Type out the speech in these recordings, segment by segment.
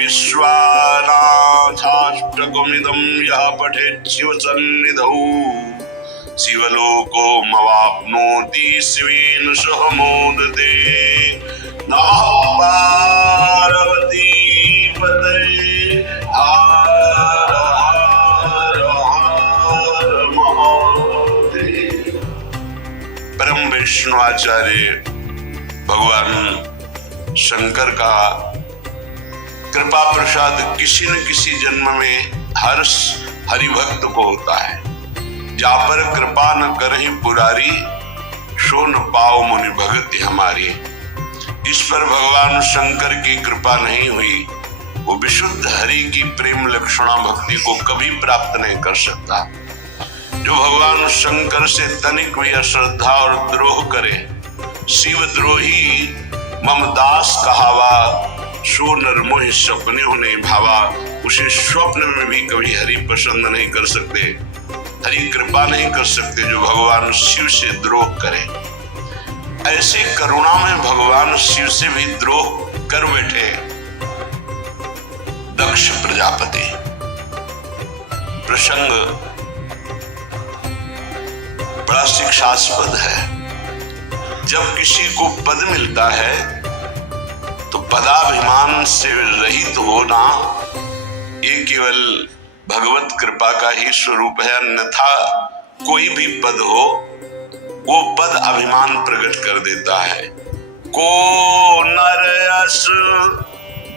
विश्वानाथाष्टकमिदं यः पठेत् शिवसन्निधौ शिवलोकोमवाप्नोति शिवेन सह मोदते। नमः पार्वती पतये हर हर हर महादेव। परम वैष्णवाचार्य भगवान शंकर का कृपा प्रसाद किसी न किसी जन्म में हर हरिभक्त को होता है। जा पर कृपा न करहि पुरारी, सो न पाओ मुनि भगति हमारी। इस पर भगवान शंकर की कृपा नहीं हुई, वो विशुद्ध हरि की प्रेम लक्षणा भक्ति को कभी प्राप्त नहीं कर सकता। जो भगवान शंकर से तनिक भी अश्रद्धा और द्रोह करे, शिव द्रोही मम दास कहावा, सो नर मोह सपने नहीं भावा। उसे स्वप्न में भी कभी हरि पसंद नहीं कर सकते, हरि कृपा नहीं कर सकते जो भगवान शिव से द्रोह करे। ऐसे करुणा में भगवान शिव से भी द्रोह कर बैठे दक्ष प्रजापति। प्रसंग बड़ा शिक्षास्पद है। जब किसी को पद मिलता है तो पदाभिमान से रहित होना ये केवल भगवत कृपा का ही स्वरूप है। अन्यथा कोई भी पद हो वो पद अभिमान प्रकट कर देता है। को नर यस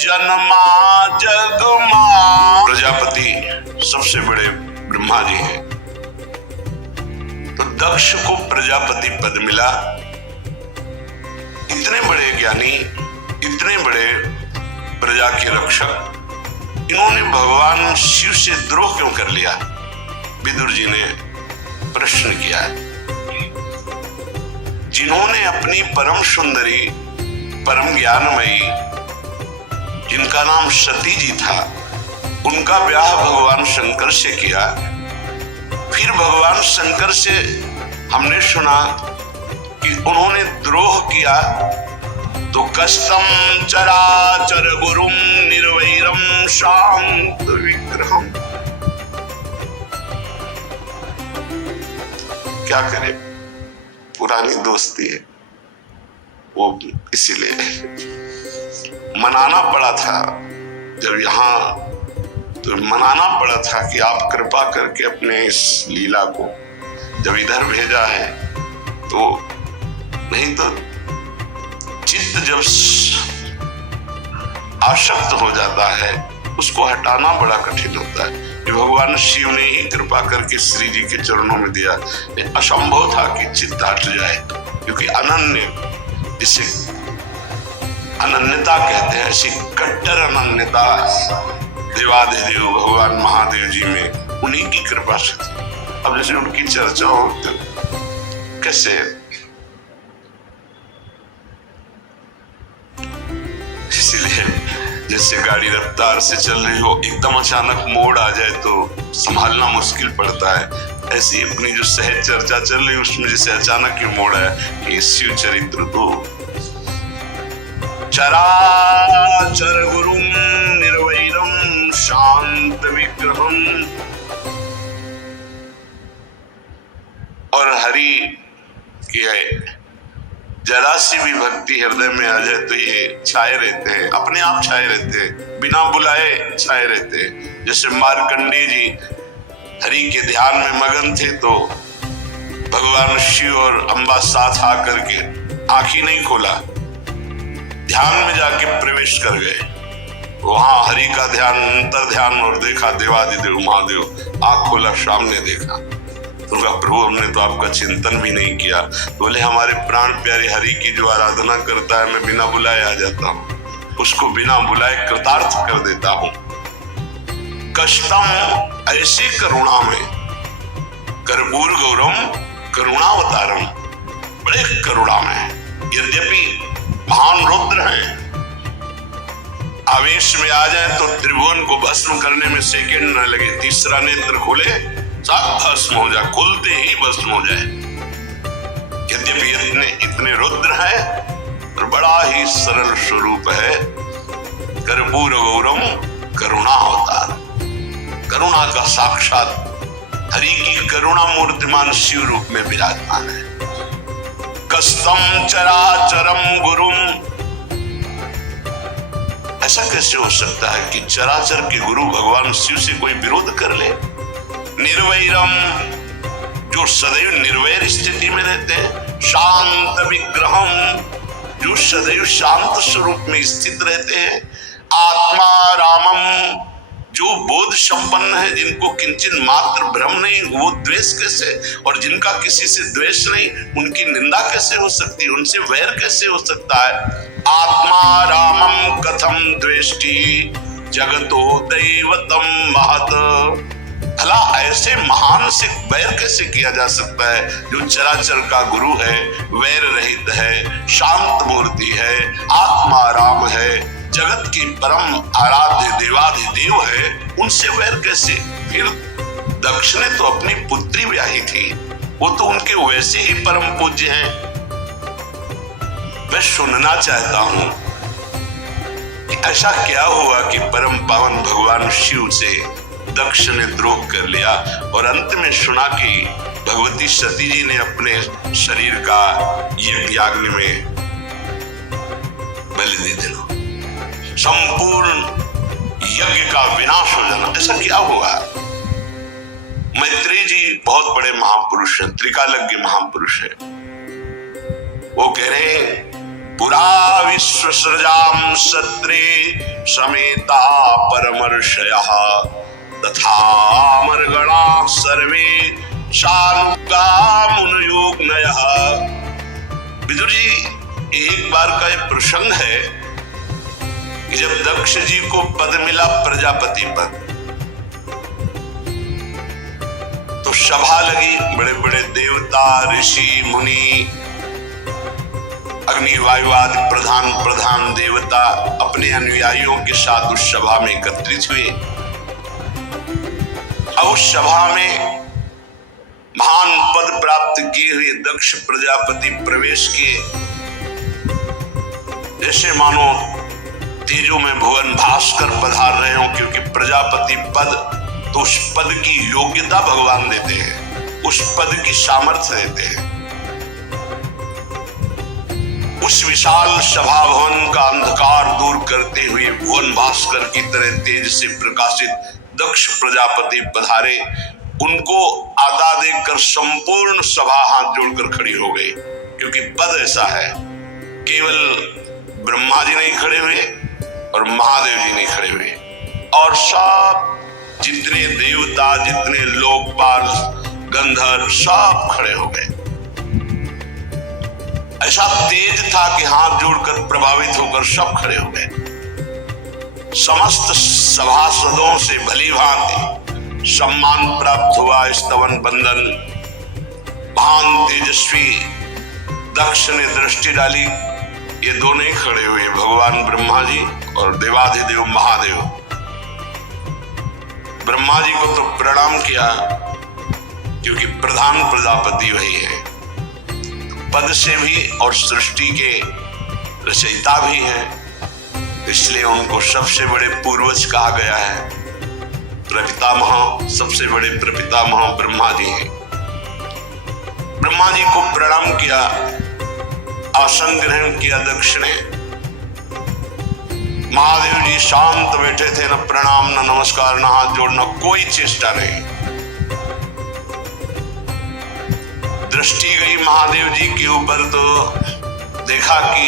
जन्मा जगमा, प्रजापति सबसे बड़े ब्रह्मा जी हैं, तो दक्ष को प्रजापति पद मिला। इतने बड़े ज्ञानी, इतने बड़े प्रजा के रक्षक, इन्होंने भगवान शिव से द्रोह क्यों कर लिया? विदुर जी ने प्रश्न किया। जिन्होंने अपनी परम सुंदरी, परम ज्ञानमयी, जिनका नाम सती जी था, उनका ब्याह भगवान शंकर से किया। फिर भगवान शंकर से हमने सुना कि उन्होंने द्रोह किया, तो कष्टम चराचर गुरुम निर्वैरम शांत विग्रहम। क्या करे, पुरानी दोस्ती है वो, इसीलिए मनाना पड़ा था। जब यहाँ तो मनाना पड़ा था कि आप कृपा करके अपने इस लीला को जब इधर भेजा है, तो नहीं तो चित्त जब आसक्त हो जाता है उसको हटाना बड़ा कठिन होता है। जो भगवान शिव ने ही कृपा करके श्री जी के चरणों में दिया, असंभव था कि चित्त हट जाए, क्योंकि अनन्य, इसे अनन्यता कहते हैं। ऐसी कट्टर अनन्यता देवाधिदेव भगवान महादेव जी में उन्हीं की कृपा से थी। अब जैसे उनकी चर्चा हो तो कैसे, इसीलिए जैसे गाड़ी रफ्तार से चल रही हो, एकदम अचानक मोड़ आ जाए तो संभालना मुश्किल पड़ता है। ऐसी अपनी जो सहज चर्चा चल रही उसमें जैसे अचानक ही मोड़ है कि शिव चरित्र तो चराचर गुरुम निर्वैरम शांत विग्रहम। और हरि की जरा सी भी भक्ति हृदय में आ जाए तो ये छाए रहते हैं, अपने आप छाए रहते हैं, बिना बुलाए छाए रहते हैं। जैसे मार्कंडेय जी हरि के ध्यान में मगन थे तो भगवान शिव और अम्बा साथ आकर के आंख ही नहीं खोला, ध्यान में जाके प्रवेश कर गए। वहां हरि का ध्यान, अंतर ध्यान, और देखा देवादिदेव महादेव, आंख खोला, सामने देखा। तो प्रभु हमने तो आपका चिंतन भी नहीं किया। बोले हमारे प्राण प्यारे हरि की जो आराधना करता है मैं बिना बुलाए आ जाता हूँ, उसको बिना बुलाए कृतार्थ कर देता हूँ। कष्टम, ऐसी करुणा में, कर्पूर गौरम करुणावतारम, बड़े करुणा में। यद्यपि महान रुद्र हैं, आवेश में आ जाए तो त्रिभुवन को भस्म करने में सेकंड न लगे, तीसरा नेत्र खोले साथ भस्म हो जाए, खुलते ही भस्म हो जाए। यद्यपि इतने रुद्र है और बड़ा ही सरल स्वरूप है। कर्पूर गौरम करुणा अवतार। करुणा का साक्षात हरि की करुणा मूर्तिमान शिव रूप में विराजमान है। कस्तम चराचरम गुरुम, ऐसा कैसे हो सकता है कि चराचर के गुरु भगवान शिव से कोई विरोध कर ले। निर्वैरम, जो सदैव निर्वैर स्थिति में रहते हैं। शांत विग्रहम, जो सदैव शांत स्वरूप में स्थित रहते हैं। आत्मा रामम, जो बोध संपन्न है, जिनको किंचित मात्र भ्रम नहीं, वो द्वेष कैसे, और जिनका किसी से द्वेष नहीं, उनकी निंदा कैसे हो सकती है, उनसे वैर कैसे हो सकता है। आत्मा रामम कथम द्वेष्टि जगतो दैवतम महत, भला ऐसे महान से वैर कैसे किया जा सकता है, जो चराचर का गुरु है, वैर रहित है, शांत मूर्ति है, आत्मा राम है, जगत की परम आराध्य देवाधिदेव है, उनसे वैर कैसे। फिर दक्ष ने तो अपनी पुत्री ब्याही थी, वो तो उनके वैसे ही परम पूज्य हैं। मैं सुनना चाहता हूं कि ऐसा क्या हुआ कि परम पावन भगवान शिव से दक्ष ने द्रोह कर लिया, और अंत में सुना कि भगवती सती जी ने अपने शरीर का यज्ञ में बलि दे देना, संपूर्ण यज्ञ का विनाश हो जाना। ऐसा क्या हुआ। मैत्रेय जी बहुत बड़े महापुरुष हैं, त्रिकालज्ञ महापुरुष हैं। वो कह रहे हैं, पुरा विश्व सृजाम सत्रे समेता परमर्षयः तथा अमरगणा सर्वे शानुगा मुनयोग्नयः। विदुर जी, एक बार का एक प्रसंग है कि जब दक्ष जी को पद मिला, प्रजापति पद, तो सभा लगी, बड़े बड़े देवता, ऋषि, मुनि, अग्नि वायु आदि प्रधान देवता अपने अनुयायियों के साथ उस सभा में एकत्रित हुए। अब उस सभा में महान पद प्राप्त किए हुए दक्ष प्रजापति प्रवेश किए, जैसे मानो तेजों में भुवन भास्कर पधार रहे हो, क्योंकि प्रजापति पद, तो उस पद की योग्यता भगवान देते हैं, उस पद की सामर्थ्य देते हैं। उस विशाल सभा भवन का अंधकार दूर करते हुए भुवन भास्कर की तरह तेज से प्रकाशित दक्ष प्रजापति पधारे। उनको आदा देकर संपूर्ण सभा हाथ जोड़कर खड़ी हो गई, क्योंकि पद ऐसा है, केवल ब्रह्मा जी नहीं खड़े हुए और महादेव जी नहीं खड़े हुए, और सब जितने देवता, जितने लोकपाल, गंधर्व, सब खड़े हो गए। ऐसा तेज था कि हाथ जोड़कर प्रभावित होकर सब खड़े हो गए। समस्त सभासदों से भली भांति सम्मान प्राप्त हुआ। स्तवन बंदन महान तेजस्वी दक्ष ने दृष्टि डाली, ये दोनों ही खड़े हुए, भगवान ब्रह्मा जी और देवाधिदेव महादेव। ब्रह्मा जी को तो प्रणाम किया, क्योंकि प्रधान प्रजापति वही है, पद से भी और सृष्टि के रचयिता भी हैं, इसलिए उनको सबसे बड़े पूर्वज कहा गया है। प्रपितामह, सबसे बड़े प्रपितामह ब्रह्मा जी हैं। ब्रह्मा जी को प्रणाम किया, आसन ग्रहण किया दक्ष ने। महादेव जी शांत बैठे थे, न प्रणाम, न नमस्कार, न हाथ जोड़ना, कोई चेष्टा नहीं। दृष्टि गई महादेव जी के ऊपर, तो देखा कि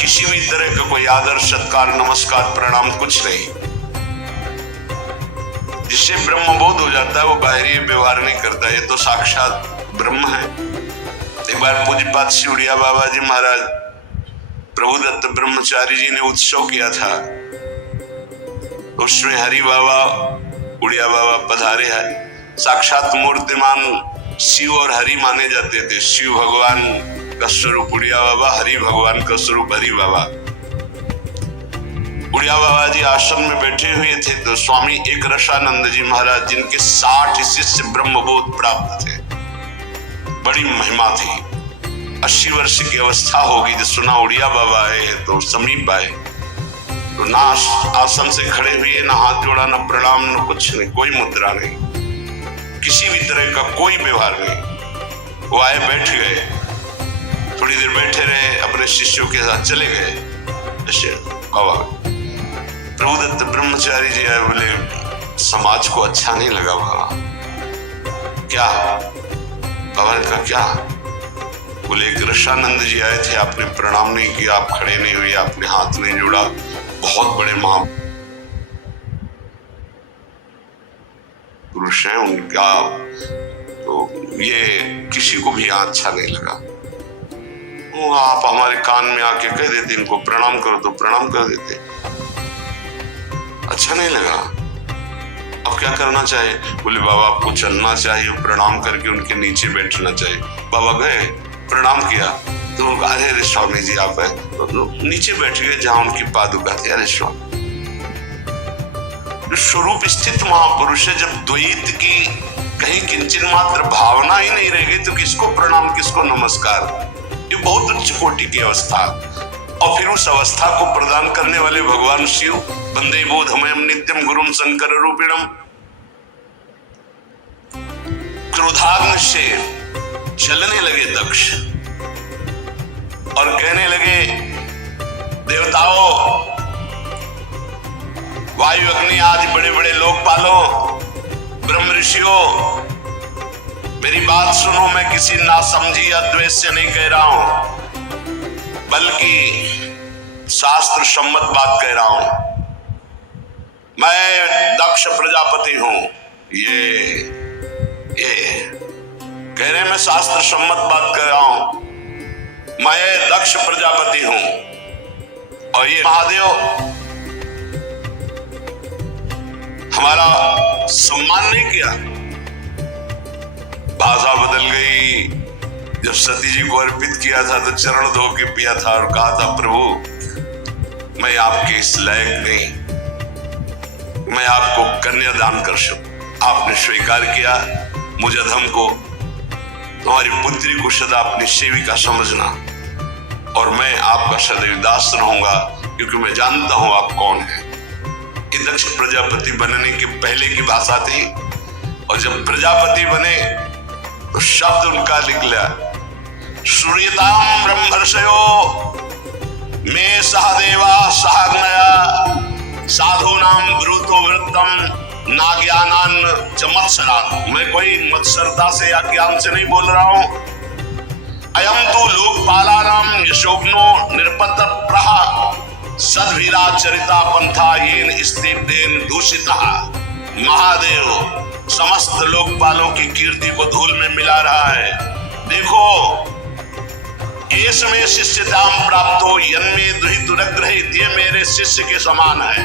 किसी भी तरह का कोई आदर, सत्कार, नमस्कार, प्रणाम कुछ नहीं। जिससे ब्रह्मबोध हो जाता है, वो बाहरी व्यवहार नहीं करता, ये तो साक्षात ब्रह्म है। एक बार पूज्यपाद श्री उड़िया बाबा जी महाराज प्रभुदत्त ब्रह्मचारी जी ने उत्सव किया था, उसमें हरि बाबा, उड़िया बाबा पधारे हैं। साक्षात मूर्तिमान शिव और हरि माने जाते थे। शिव भगवान का स्वरूप उड़िया बाबा, हरि भगवान का स्वरूप हरि बाबा। उड़िया बाबा जी आश्रम में बैठे हुए थे, तो स्वामी एक रसानंद जी महाराज, जिनके 60 शिष्य ब्रह्मबोध प्राप्त थे, बड़ी महिमा थी। 80 वर्ष की अवस्था होगी, जो सुना उड़िया बाबा आए हैं तो समीप आए। तो ना आसन से खड़े हुए, ना हाथ जोड़ा, ना प्रणाम, ना कुछ नहीं, कोई मुद्रा नहीं, किसी भी तरह का कोई व्यवहार नहीं। वो आए, बैठ गए, थोड़ी देर बैठे रहे, अपने शिष्यों के साथ चले गए। बाबा प्रभुदत्त ब्रह्मचारी जी आए, बोले समाज को अच्छा नहीं लगा बाबा। क्या? बाबा ने कहा क्या? बोले एक रसानंद जी आए थे, आपने प्रणाम नहीं किया, आप खड़े नहीं हुए, आपने हाथ नहीं जोड़ा, बहुत बड़े महापुरुष हैं, उनका तो ये किसी को भी यहाँ अच्छा नहीं लगा। आप हमारे कान में आके कह देते इनको प्रणाम करो, तो प्रणाम कर देते। अच्छा नहीं लगा। अब क्या करना चाहिए? बोले बाबा आपको चलना चाहिए, प्रणाम करके उनके नीचे बैठना चाहिए। बाबा गए, प्रणाम किया, तो अरे स्वामी जी आप है, तो नीचे बैठ गए जहां उनकी पादुका थी। अरे स्वामी, स्वरूप स्थित महापुरुष है, जब द्वैत की कहीं किंचन मात्र भावना ही नहीं रह गई तो किसको प्रणाम, किसको नमस्कार? ये बहुत उच्च कोटि की अवस्था, और फिर उस अवस्था को प्रदान करने वाले भगवान शिव, वंदे बोधमयम् नित्यम गुरुम शंकर रूपिणम। क्रोधाग्नि से जलने लगे दक्ष और कहने लगे देवताओं, वायु अग्नि आदि बड़े बड़े लोकपालों, ब्रह्म ऋषियों, मेरी बात सुनो, मैं किसी नासमझी या द्वेष से नहीं कह रहा हूं, बल्कि शास्त्र सम्मत बात कह रहा हूं। मैं दक्ष प्रजापति हूं। ये कह रहे, मैं शास्त्र सम्मत बात कर रहा हूं, मैं दक्ष प्रजापति हूं, और ये महादेव हमारा सम्मान नहीं किया। भाषा बदल गई। जब सती जी को अर्पित किया था तो चरण धो के पिया था और कहा था प्रभु मैं आपके इस लायक नहीं, मैं आपको कन्यादान कर सकूं। आपने स्वीकार किया मुझ अधम को, तुम्हारी पुत्री को सदा अपनी सेविका समझना, और मैं आपका सदैव दास रहूंगा, क्योंकि मैं जानता हूं आप कौन है। ये दक्ष प्रजापति बनने के पहले की भाषा थी, और जब प्रजापति बने तो शब्द उनका निकला, सूर्यताम ब्रह्मर्षयो मे सहदेवा सहग्नया साधूनाम ब्रूतो वृत्तम नाज्ञानान च मत्सरान्। मैं कोई मत्सरता से या ज्ञान से नहीं बोल रहा हूं। अयम तो लोकपालानाम यशोग्नो निरपत प्रहा सद्वीराचरिता पंथा येन स्थितेन दूषितः। महादेव समस्त लोकपालों की कीर्ति को धूल में मिला रहा है। देखो, एष में शिष्यताम प्राप्तो यन्मे दुहितुरग्रहित, ये मेरे शिष्य के समान है।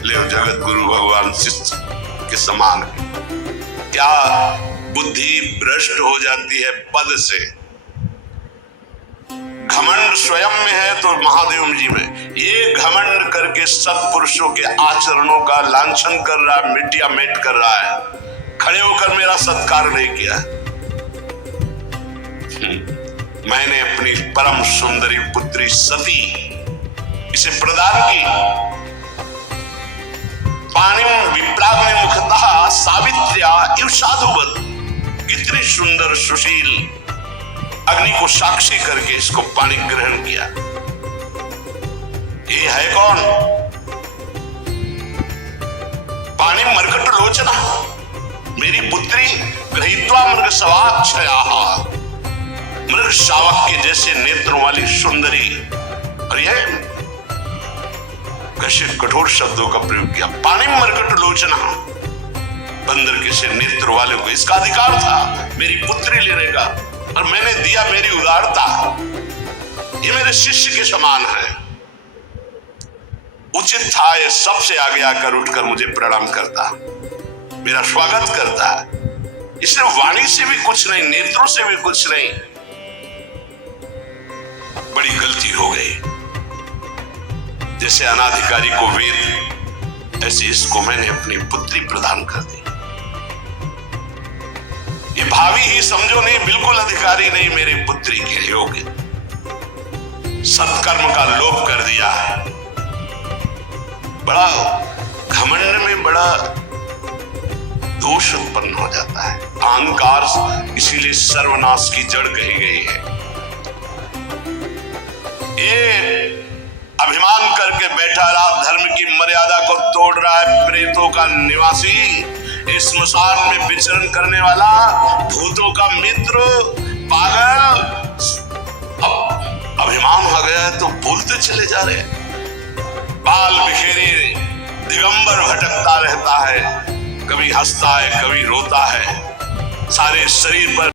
ले जगत गुरु भगवान शिष्य के समान है। क्या बुद्धि भ्रष्ट हो जाती है पद से, घमंड स्वयं में है तो महादेव जी में। ये घमंड करके सत्पुरुषों के आचरणों का लांछन कर रहा है, मिटिया मेट कर रहा है, खड़े होकर मेरा सत्कार नहीं किया। मैंने अपनी परम सुंदरी पुत्री सती इसे प्रदान की। पाणिम विप्राग्नि मुखतः सावित्र्या इव साधुवत, कितनी सुंदर सुशील, अग्नि को साक्षी करके इसको पानी ग्रहण किया। ये है कौन? पाणी मर्कट लोचना, मेरी पुत्री गृहीत्वा मृग सवाक्षया, मृग शावक के जैसे नेत्रों वाली सुंदरी। और यह कैसे कठोर शब्दों का प्रयोग किया, पाणी मर्कट लोचना, बंदर के से नेत्र वाले को इसका अधिकार था मेरी पुत्री लेने का, और मैंने दिया मेरी उदारता। ये मेरे शिष्य के समान है। उचित था ये सबसे आगे आकर उठकर मुझे प्रणाम करता, मेरा स्वागत करता। इसने वाणी से भी कुछ नहीं, नेत्रों से भी कुछ नहीं। बड़ी गलती हो गई। जैसे अनाधिकारी को वेद, ऐसे इसको मैंने अपनी पुत्री प्रदान कर दी। ये भावी ही समझो नहीं, बिल्कुल अधिकारी नहीं मेरी पुत्री के योग्य। सत्कर्म का लोप कर दिया। बड़ा घमंड में बड़ा दोष उत्पन्न हो जाता है। अहंकार इसीलिए सर्वनाश की जड़ कही गई है। ये अभिमान करके बैठा रहा, धर्म की मर्यादा को तोड़ रहा है, प्रेतों का निवासी, इस स्मशान में विचरण करने वाला, भूतों का मित्र, पागल। अब अभिमान आ गया है तो बोलते चले जा रहे हैं। बाल बिखेरे दिगंबर भटकता रहता है, कभी हंसता है कभी रोता है, सारे शरीर पर